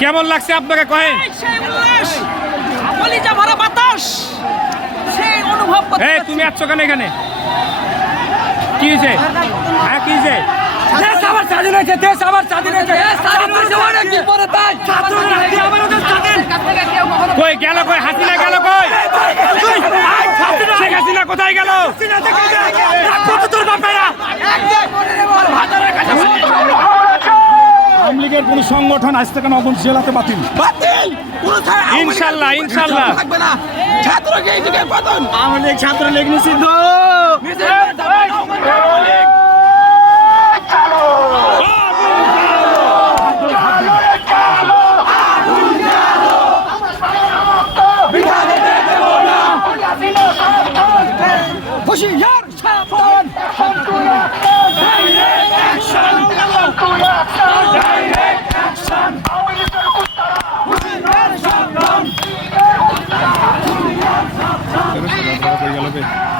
কেমন লাগছে আপনাকে কহেন? সেই উল্লাস বাতাস। সেই অনুভব এই তুমি আসছো কেন এখানে? কি হয়েছে? হ্যাঁ কি হয়েছে? দেশ আবার স্বাধীন হয়েছে দেশ আবার স্বাধীন হয়েছে। অনেকদিন পরে তাই। কই গেল কই? হাসিনা গেল কই? শেখ হাসিনা কোথায় গেল? সংগঠন আজ থেকে নবম জেলাতে বাতিল। বাতিল! ইনশাল্লাহ ইনশাল্লাহ। থাকবে না। ছাত্রকে এই যুগে পতন। লীগ। নিষিদ্ধ হুশিয়ার গেল